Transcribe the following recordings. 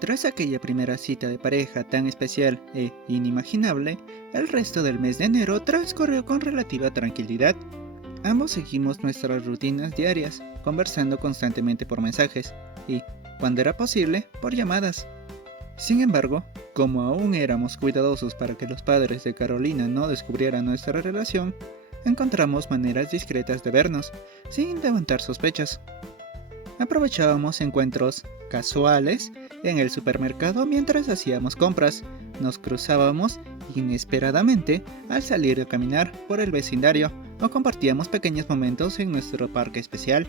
Tras aquella primera cita de pareja tan especial e inimaginable, el resto del mes de enero transcurrió con relativa tranquilidad. Ambos seguimos nuestras rutinas diarias, conversando constantemente por mensajes y, cuando era posible, por llamadas. Sin embargo, como aún éramos cuidadosos para que los padres de Carolina no descubrieran nuestra relación, encontramos maneras discretas de vernos, sin levantar sospechas. Aprovechábamos encuentros casuales en el supermercado mientras hacíamos compras. Nos cruzábamos inesperadamente al salir a caminar por el vecindario o compartíamos pequeños momentos en nuestro parque especial.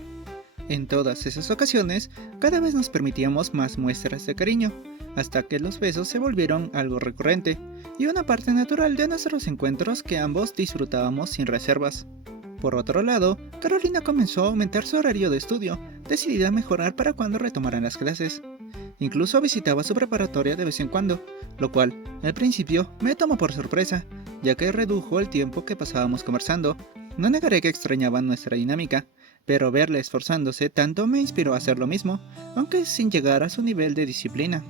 En todas esas ocasiones, cada vez nos permitíamos más muestras de cariño, hasta que los besos se volvieron algo recurrente y una parte natural de nuestros encuentros que ambos disfrutábamos sin reservas. Por otro lado, Carolina comenzó a aumentar su horario de estudio, decidida a mejorar para cuando retomaran las clases. Incluso visitaba su preparatoria de vez en cuando, lo cual, al principio, me tomó por sorpresa, ya que redujo el tiempo que pasábamos conversando. No negaré que extrañaba nuestra dinámica, pero verla esforzándose tanto me inspiró a hacer lo mismo, aunque sin llegar a su nivel de disciplina.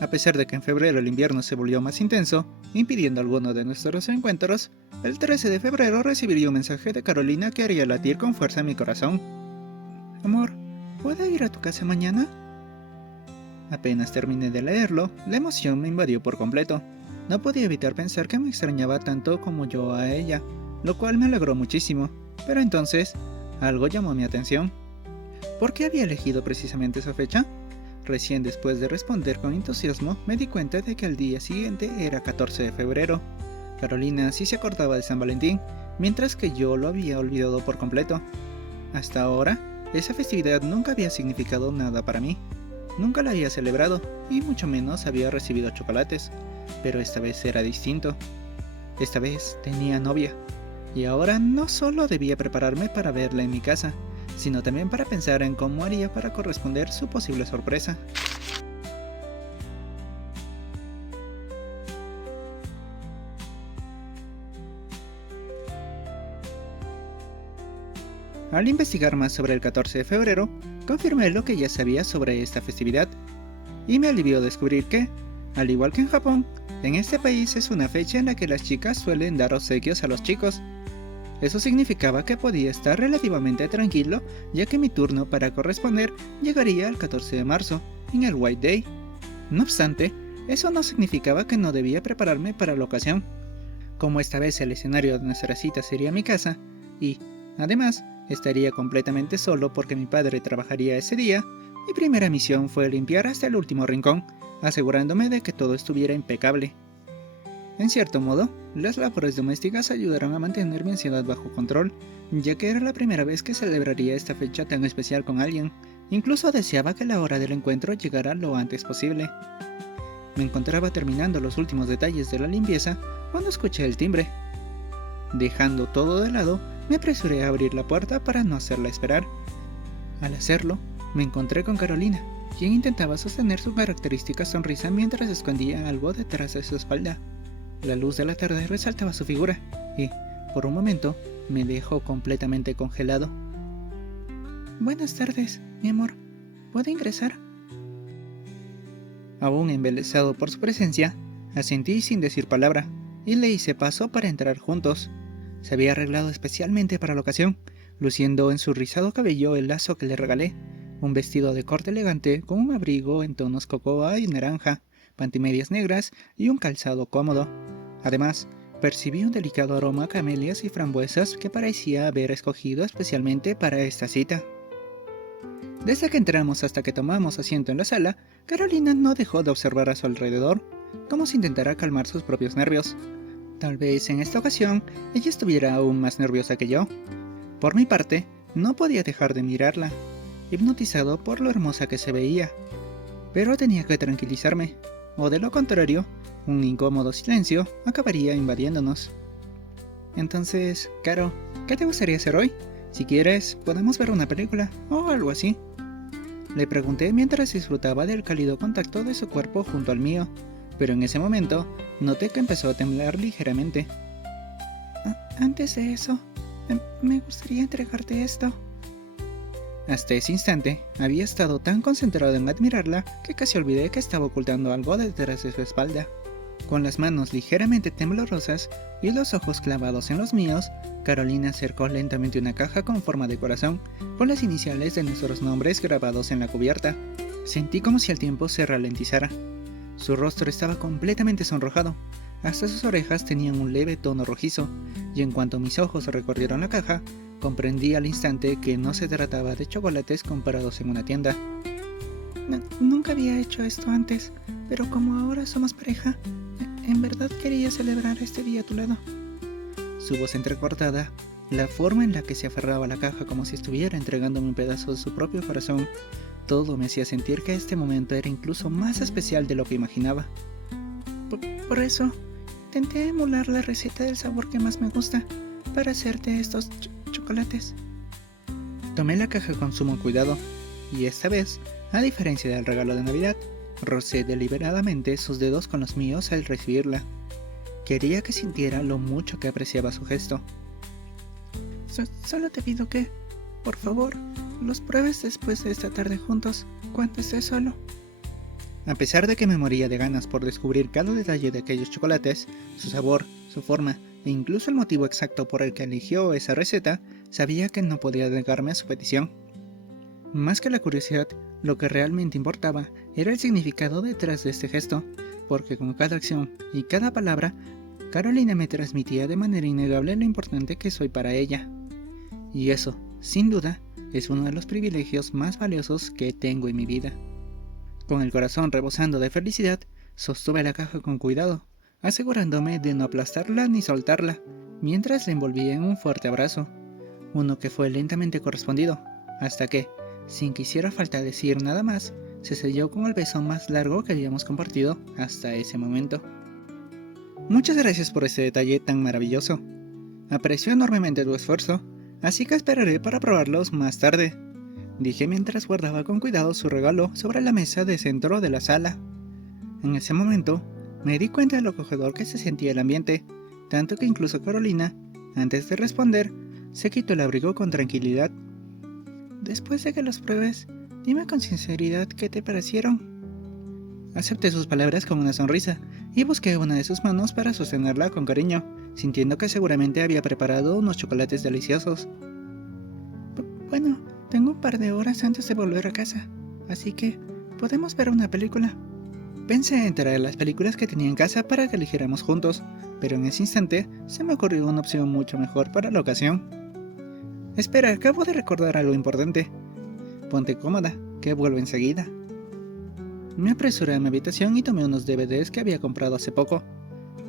A pesar de que en febrero el invierno se volvió más intenso, impidiendo alguno de nuestros encuentros, el 13 de febrero recibiría un mensaje de Carolina que haría latir con fuerza mi corazón. Amor, ¿puedo ir a tu casa mañana? Apenas terminé de leerlo, la emoción me invadió por completo. No podía evitar pensar que me extrañaba tanto como yo a ella, lo cual me alegró muchísimo, pero entonces, algo llamó mi atención. ¿Por qué había elegido precisamente esa fecha? Recién después de responder con entusiasmo, me di cuenta de que al día siguiente era 14 de febrero. Carolina sí se acordaba de San Valentín, mientras que yo lo había olvidado por completo. Hasta ahora, esa festividad nunca había significado nada para mí. Nunca la había celebrado, y mucho menos había recibido chocolates. Pero esta vez era distinto. Esta vez tenía novia. Y ahora no solo debía prepararme para verla en mi casa, sino también para pensar en cómo haría para corresponder su posible sorpresa. Al investigar más sobre el 14 de febrero, confirmé lo que ya sabía sobre esta festividad, y me alivió descubrir que, al igual que en Japón, en este país es una fecha en la que las chicas suelen dar obsequios a los chicos. Eso significaba que podía estar relativamente tranquilo, ya que mi turno para corresponder llegaría el 14 de marzo, en el White Day. No obstante, eso no significaba que no debía prepararme para la ocasión. Como esta vez el escenario de nuestra cita sería mi casa, y, además, estaría completamente solo porque mi padre trabajaría ese día, mi primera misión fue limpiar hasta el último rincón, asegurándome de que todo estuviera impecable. En cierto modo, las labores domésticas ayudaron a mantener mi ansiedad bajo control, ya que era la primera vez que celebraría esta fecha tan especial con alguien. Incluso deseaba que la hora del encuentro llegara lo antes posible. Me encontraba terminando los últimos detalles de la limpieza cuando escuché el timbre. Dejando todo de lado, me apresuré a abrir la puerta para no hacerla esperar. Al hacerlo, me encontré con Carolina, quien intentaba sostener su característica sonrisa mientras escondía algo detrás de su espalda. La luz de la tarde resaltaba su figura y, por un momento, me dejó completamente congelado. Buenas tardes, mi amor. ¿Puedo ingresar? Aún embelesado por su presencia, asentí sin decir palabra y le hice paso para entrar juntos. Se había arreglado especialmente para la ocasión, luciendo en su rizado cabello el lazo que le regalé, un vestido de corte elegante con un abrigo en tonos cocoa y naranja, pantimedias negras y un calzado cómodo. Además, percibí un delicado aroma a camelias y frambuesas que parecía haber escogido especialmente para esta cita. Desde que entramos hasta que tomamos asiento en la sala, Carolina no dejó de observar a su alrededor, como si intentara calmar sus propios nervios. Tal vez en esta ocasión ella estuviera aún más nerviosa que yo. Por mi parte, no podía dejar de mirarla, hipnotizado por lo hermosa que se veía. Pero tenía que tranquilizarme, o de lo contrario, un incómodo silencio acabaría invadiéndonos. Entonces, Caro, ¿qué te gustaría hacer hoy? Si quieres, podemos ver una película o algo así. Le pregunté mientras disfrutaba del cálido contacto de su cuerpo junto al mío, pero en ese momento noté que empezó a temblar ligeramente. Antes de eso, me gustaría entregarte esto. Hasta ese instante, había estado tan concentrado en admirarla que casi olvidé que estaba ocultando algo detrás de su espalda. Con las manos ligeramente temblorosas y los ojos clavados en los míos, Carolina acercó lentamente una caja con forma de corazón, con las iniciales de nuestros nombres grabados en la cubierta. Sentí como si el tiempo se ralentizara. Su rostro estaba completamente sonrojado, hasta sus orejas tenían un leve tono rojizo, y en cuanto mis ojos recorrieron la caja, comprendí al instante que no se trataba de chocolates comprados en una tienda. Nunca había hecho esto antes, pero como ahora somos pareja, en verdad quería celebrar este día a tu lado. Su voz entrecortada, la forma en la que se aferraba a la caja como si estuviera entregándome un pedazo de su propio corazón, todo me hacía sentir que este momento era incluso más especial de lo que imaginaba. Por eso, intenté emular la receta del sabor que más me gusta para hacerte estos chocolates. Tomé la caja con sumo cuidado, y esta vez, a diferencia del regalo de Navidad, rocé deliberadamente sus dedos con los míos al recibirla. Quería que sintiera lo mucho que apreciaba su gesto. Solo te pido que, por favor, los pruebes después de esta tarde juntos, cuando estés solo. A pesar de que me moría de ganas por descubrir cada detalle de aquellos chocolates, su sabor, su forma e incluso el motivo exacto por el que eligió esa receta, sabía que no podía negarme a su petición. Más que la curiosidad, lo que realmente importaba era el significado detrás de este gesto, porque con cada acción y cada palabra, Carolina me transmitía de manera innegable lo importante que soy para ella. Y eso, sin duda, es uno de los privilegios más valiosos que tengo en mi vida. Con el corazón rebosando de felicidad, sostuve la caja con cuidado, asegurándome de no aplastarla ni soltarla, mientras la envolvía en un fuerte abrazo, uno que fue lentamente correspondido, hasta que, sin que hiciera falta decir nada más, se selló con el beso más largo que habíamos compartido hasta ese momento. Muchas gracias por ese detalle tan maravilloso. Aprecio enormemente tu esfuerzo, así que esperaré para probarlos más tarde, dije mientras guardaba con cuidado su regalo sobre la mesa de centro de la sala. En ese momento, me di cuenta de lo acogedor que se sentía el ambiente, tanto que incluso Carolina, antes de responder, se quitó el abrigo con tranquilidad. Después de que los pruebes, dime con sinceridad qué te parecieron. Acepté sus palabras con una sonrisa y busqué una de sus manos para sostenerla con cariño, sintiendo que seguramente había preparado unos chocolates deliciosos. Bueno, tengo un par de horas antes de volver a casa, así que podemos ver una película. Pensé en traer las películas que tenía en casa para que eligiéramos juntos, pero en ese instante se me ocurrió una opción mucho mejor para la ocasión. Espera, acabo de recordar algo importante. Ponte cómoda, que vuelvo enseguida. Me apresuré a mi habitación y tomé unos DVDs que había comprado hace poco,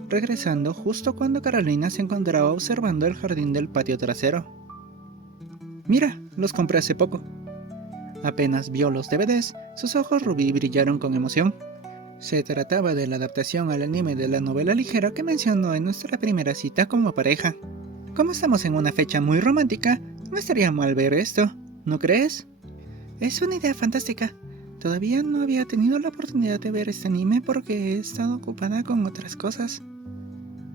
regresando justo cuando Carolina se encontraba observando el jardín del patio trasero. Mira, los compré hace poco. Apenas vio los DVDs, sus ojos rubí brillaron con emoción. Se trataba de la adaptación al anime de la novela ligera que mencionó en nuestra primera cita como pareja. Como estamos en una fecha muy romántica, no estaría mal ver esto, ¿no crees? Es una idea fantástica. Todavía no había tenido la oportunidad de ver este anime porque he estado ocupada con otras cosas.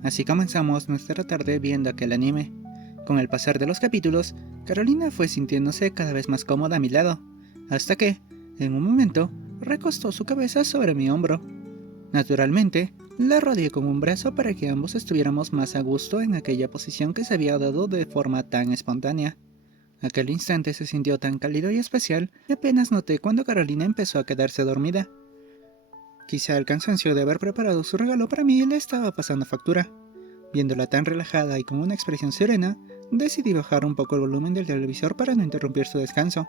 Así comenzamos nuestra tarde viendo aquel anime. Con el pasar de los capítulos, Carolina fue sintiéndose cada vez más cómoda a mi lado, hasta que, en un momento, recostó su cabeza sobre mi hombro. Naturalmente, la rodeé con un brazo para que ambos estuviéramos más a gusto en aquella posición que se había dado de forma tan espontánea. Aquel instante se sintió tan cálido y especial que apenas noté cuando Carolina empezó a quedarse dormida. Quizá el cansancio de haber preparado su regalo para mí le estaba pasando factura. Viéndola tan relajada y con una expresión serena, decidí bajar un poco el volumen del televisor para no interrumpir su descanso.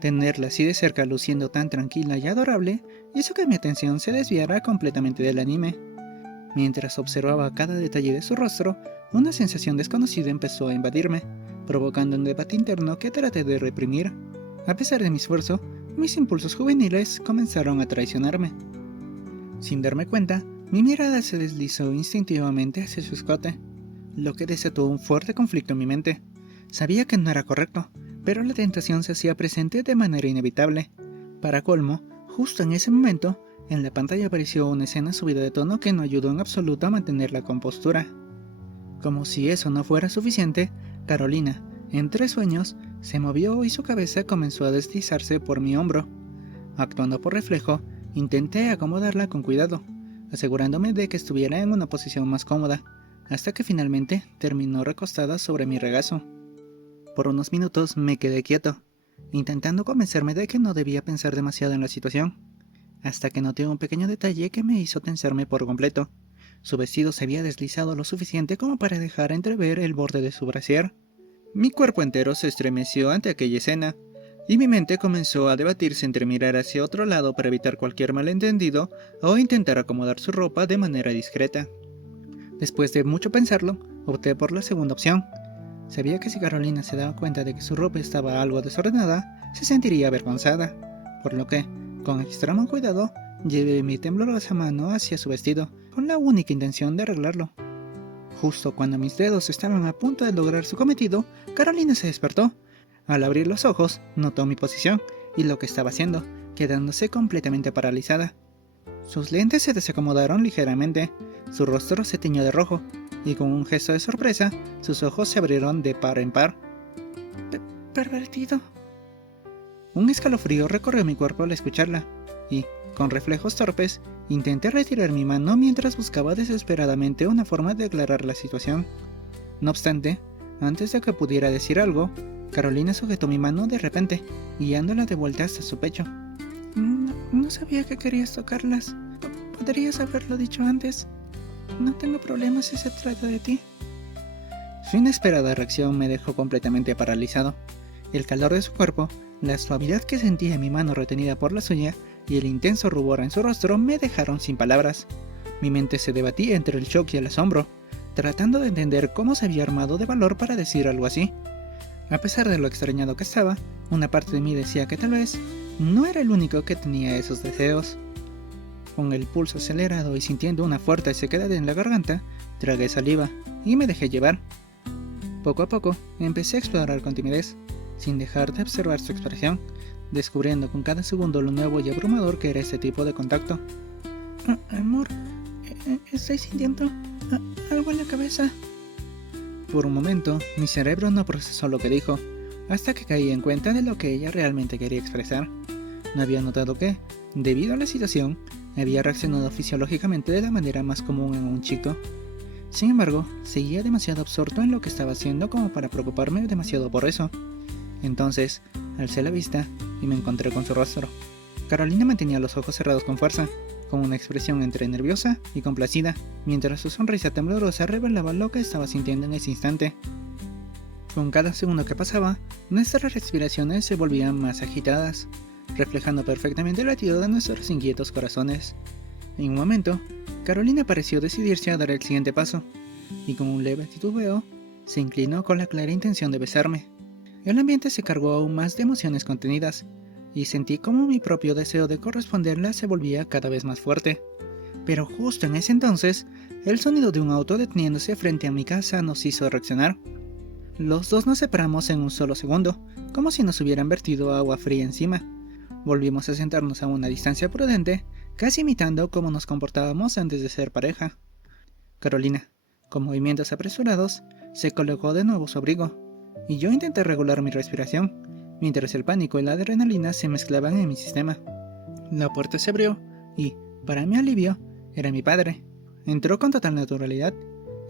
Tenerla así de cerca luciendo tan tranquila y adorable hizo que mi atención se desviara completamente del anime. Mientras observaba cada detalle de su rostro, una sensación desconocida empezó a invadirme, provocando un debate interno que traté de reprimir. A pesar de mi esfuerzo, mis impulsos juveniles comenzaron a traicionarme. Sin darme cuenta, mi mirada se deslizó instintivamente hacia su escote, lo que desató un fuerte conflicto en mi mente. Sabía que no era correcto, pero la tentación se hacía presente de manera inevitable. Para colmo, justo en ese momento, en la pantalla apareció una escena subida de tono que no ayudó en absoluto a mantener la compostura. Como si eso no fuera suficiente, Carolina, entre sueños, Se movió y su cabeza comenzó a deslizarse por mi hombro. Actuando por reflejo, intenté acomodarla con cuidado, asegurándome de que estuviera en una posición más cómoda, hasta que finalmente terminó recostada sobre mi regazo. Por unos minutos me quedé quieto, intentando convencerme de que no debía pensar demasiado en la situación, hasta que noté un pequeño detalle que me hizo tensarme por completo. Su vestido se había deslizado lo suficiente como para dejar entrever el borde de su brasier. Mi cuerpo entero se estremeció ante aquella escena, y mi mente comenzó a debatirse entre mirar hacia otro lado para evitar cualquier malentendido o intentar acomodar su ropa de manera discreta. Después de mucho pensarlo, opté por la segunda opción. Sabía que si Carolina se daba cuenta de que su ropa estaba algo desordenada, se sentiría avergonzada, por lo que, con extremo cuidado, llevé mi temblorosa mano hacia su vestido, con la única intención de arreglarlo. Justo cuando mis dedos estaban a punto de lograr su cometido, Carolina se despertó. Al abrir los ojos, notó mi posición y lo que estaba haciendo, quedándose completamente paralizada. Sus lentes se desacomodaron ligeramente, su rostro se tiñó de rojo, y con un gesto de sorpresa, sus ojos se abrieron de par en par. Pervertido. Un escalofrío recorrió mi cuerpo al escucharla, y, con reflejos torpes, intenté retirar mi mano mientras buscaba desesperadamente una forma de aclarar la situación. No obstante, antes de que pudiera decir algo, Carolina sujetó mi mano de repente, guiándola de vuelta hasta su pecho. No sabía que querías tocarlas. Podrías haberlo dicho antes. No tengo problemas si se trata de ti. Su inesperada reacción me dejó completamente paralizado. El calor de su cuerpo, la suavidad que sentía en mi mano retenida por la suya y el intenso rubor en su rostro me dejaron sin palabras. Mi mente se debatía entre el shock y el asombro, tratando de entender cómo se había armado de valor para decir algo así. A pesar de lo extrañado que estaba, una parte de mí decía que tal vez no era el único que tenía esos deseos. Con el pulso acelerado y sintiendo una fuerte sequedad en la garganta, tragué saliva y me dejé llevar. Poco a poco, empecé a explorar con timidez, sin dejar de observar su expresión, descubriendo con cada segundo lo nuevo y abrumador que era este tipo de contacto. Amor, estoy sintiendo algo en la cabeza. Por un momento, mi cerebro no procesó lo que dijo, hasta que caí en cuenta de lo que ella realmente quería expresar. No había notado que, debido a la situación, había reaccionado fisiológicamente de la manera más común en un chico. Sin embargo, seguía demasiado absorto en lo que estaba haciendo como para preocuparme demasiado por eso. Entonces, alcé la vista y me encontré con su rostro. Carolina mantenía los ojos cerrados con fuerza, con una expresión entre nerviosa y complacida, mientras su sonrisa temblorosa revelaba lo que estaba sintiendo en ese instante. Con cada segundo que pasaba, nuestras respiraciones se volvían más agitadas, reflejando perfectamente el latido de nuestros inquietos corazones. En un momento, Carolina pareció decidirse a dar el siguiente paso, y con un leve titubeo, se inclinó con la clara intención de besarme. El ambiente se cargó aún más de emociones contenidas, y sentí como mi propio deseo de corresponderla se volvía cada vez más fuerte. Pero justo en ese entonces, el sonido de un auto deteniéndose frente a mi casa nos hizo reaccionar. Los dos nos separamos en un solo segundo, como si nos hubieran vertido agua fría encima. Volvimos a sentarnos a una distancia prudente, casi imitando cómo nos comportábamos antes de ser pareja. Carolina, con movimientos apresurados, se colocó de nuevo su abrigo, y yo intenté regular mi respiración, mientras el pánico y la adrenalina se mezclaban en mi sistema. La puerta se abrió, y, para mi alivio, era mi padre. Entró con total naturalidad,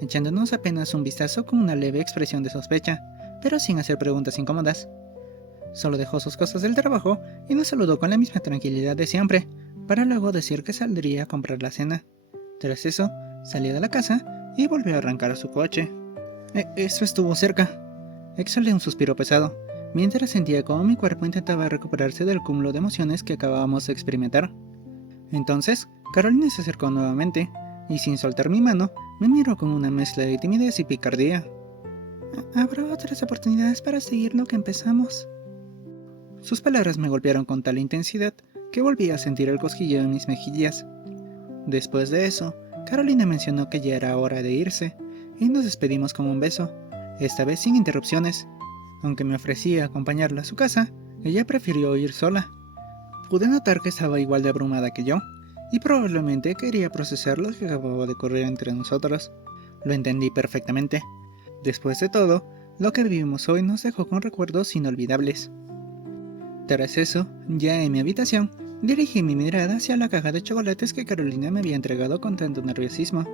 echándonos apenas un vistazo con una leve expresión de sospecha, pero sin hacer preguntas incómodas. Solo dejó sus cosas del trabajo y nos saludó con la misma tranquilidad de siempre, para luego decir que saldría a comprar la cena. Tras eso, salió de la casa y volvió a arrancar a su coche. Eso estuvo cerca. Exhalé un suspiro pesado, mientras sentía cómo mi cuerpo intentaba recuperarse del cúmulo de emociones que acabábamos de experimentar. Entonces, Carolina se acercó nuevamente, y sin soltar mi mano, me miró con una mezcla de timidez y picardía. Habrá otras oportunidades para seguir lo que empezamos. Sus palabras me golpearon con tal intensidad que volví a sentir el cosquilleo en mis mejillas. Después de eso, Carolina mencionó que ya era hora de irse, y nos despedimos con un beso, esta vez sin interrupciones. Aunque me ofrecía acompañarla a su casa, ella prefirió ir sola. Pude notar que estaba igual de abrumada que yo, y probablemente quería procesar lo que acababa de ocurrir entre nosotros. Lo entendí perfectamente. Después de todo, Lo que vivimos hoy nos dejó con recuerdos inolvidables. Tras eso, ya en mi habitación, dirigí mi mirada hacia la caja de chocolates que Carolina me había entregado con tanto nerviosismo.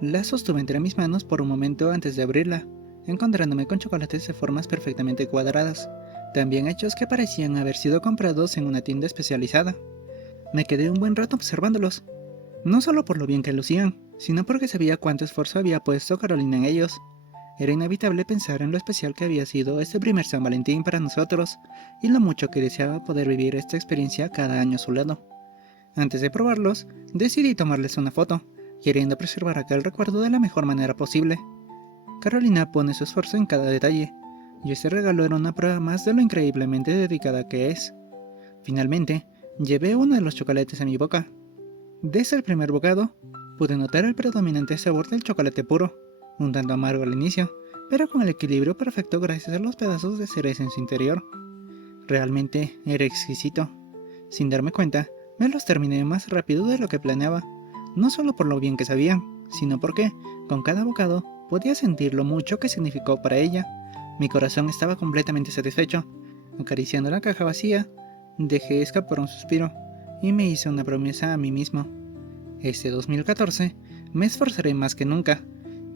La sostuve entre mis manos por un momento antes de abrirla, encontrándome con chocolates de formas perfectamente cuadradas, tan bien hechos que parecían haber sido comprados en una tienda especializada. Me quedé un buen rato observándolos, no solo por lo bien que lucían, sino porque sabía cuánto esfuerzo había puesto Carolina en ellos. Era inevitable pensar en lo especial que había sido este primer San Valentín para nosotros, y lo mucho que deseaba poder vivir esta experiencia cada año a su lado. Antes de probarlos, decidí tomarles una foto, queriendo preservar aquel recuerdo de la mejor manera posible. Carolina pone su esfuerzo en cada detalle, y este regalo era una prueba más de lo increíblemente dedicada que es. Finalmente, llevé uno de los chocolates a mi boca. Desde el primer bocado, pude notar el predominante sabor del chocolate puro, un tanto amargo al inicio, pero con el equilibrio perfecto gracias a los pedazos de cereza en su interior. Realmente era exquisito. Sin darme cuenta, me los terminé más rápido de lo que planeaba, no solo por lo bien que sabían, sino porque, con cada bocado, podía sentir lo mucho que significó para ella. Mi corazón estaba completamente satisfecho. Acariciando la caja vacía, dejé escapar un suspiro y me hice una promesa a mí mismo. Este 2014 me esforzaré más que nunca,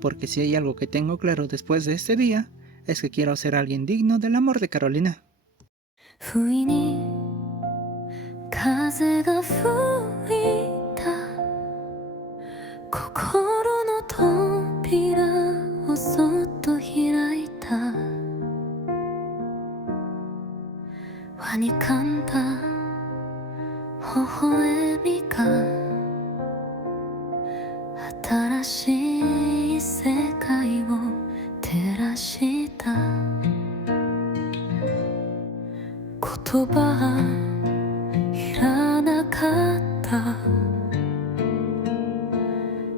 porque si hay algo que tengo claro después de este día, es que quiero ser alguien digno del amor de Carolina. 不意に風が吹いた心の扉をそっと開いた輪に噛んだ微笑みが新しい世界を照らした言葉いらなかった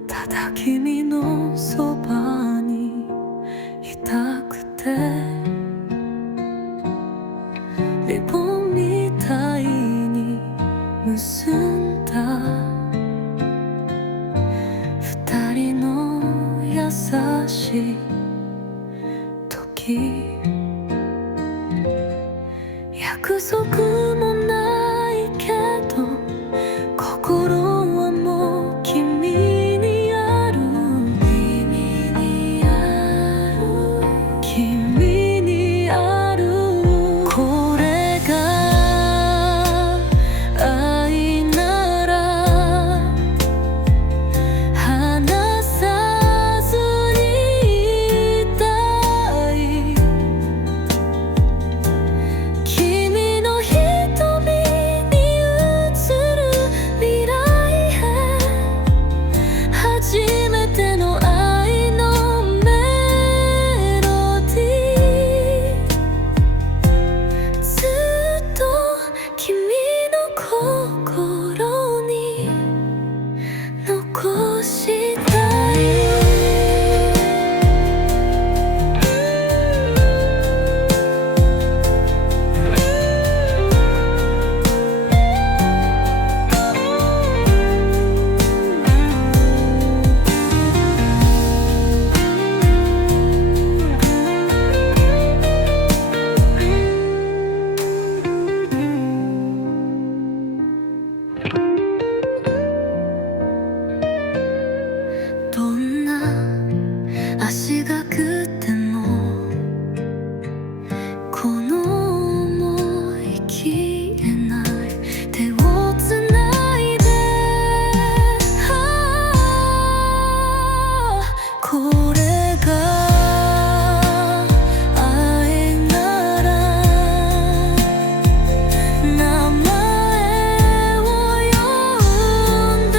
ただ君のそばにいたくてリボンみたいに結んだ二人の優しい時約束もないけど心はもう君にある君にある君にあるこれが愛なら離さずにいたい君の瞳に映る未来へ初めての愛のメロディーずっと君の心に残したいどんな足がくってもこの想い消えない手をつないでこれが愛なら名前を呼んで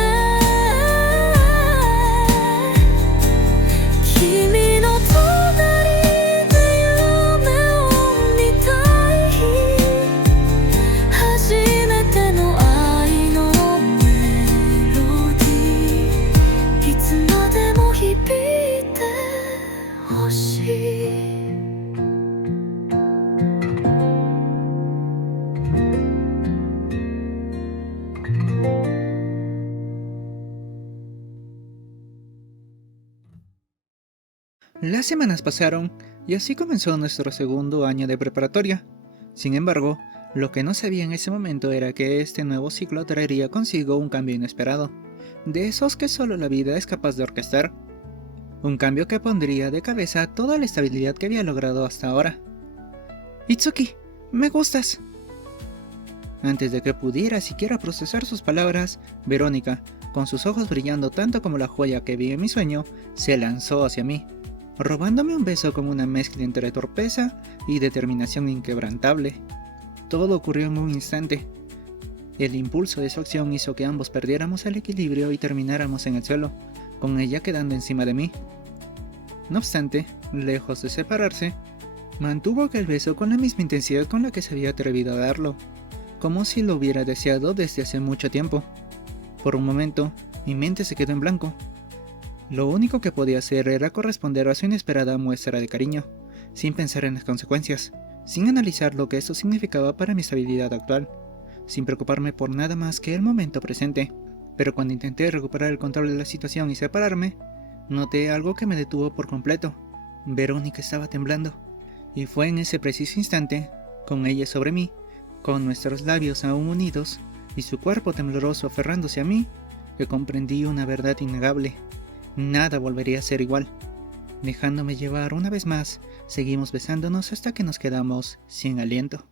君の隣で夢を見たい初めての愛のメロディーいつまでも響いてほしいLas semanas pasaron Y así comenzó nuestro segundo año de preparatoria. Sin embargo, lo que no sabía en ese momento era que este nuevo ciclo traería consigo un cambio inesperado, de esos que solo la vida es capaz de orquestar. Un cambio que pondría de cabeza toda la estabilidad que había logrado hasta ahora. Itsuki, me gustas. Antes de que pudiera siquiera procesar sus palabras, Verónica, con sus ojos brillando tanto como la joya que vi en mi sueño, se lanzó hacia mí, robándome un beso con una mezcla entre torpeza y determinación inquebrantable. Todo ocurrió en un instante. El impulso de su acción hizo que ambos perdiéramos el equilibrio y termináramos en el suelo, con ella quedando encima de mí. No obstante, lejos de separarse, mantuvo aquel beso con la misma intensidad con la que se había atrevido a darlo, como si lo hubiera deseado desde hace mucho tiempo. Por un momento, mi mente se quedó en blanco. Lo único que podía hacer era corresponder a su inesperada muestra de cariño, sin pensar en las consecuencias, sin analizar lo que esto significaba para mi estabilidad actual, sin preocuparme por nada más que el momento presente. Pero cuando intenté recuperar el control de la situación y separarme, noté algo que me detuvo por completo. Verónica estaba temblando, y fue en ese preciso instante, con ella sobre mí, con nuestros labios aún unidos y su cuerpo tembloroso aferrándose a mí, que comprendí una verdad innegable. Nada volvería a ser igual. Dejándome llevar una vez más, seguimos besándonos hasta que nos quedamos sin aliento.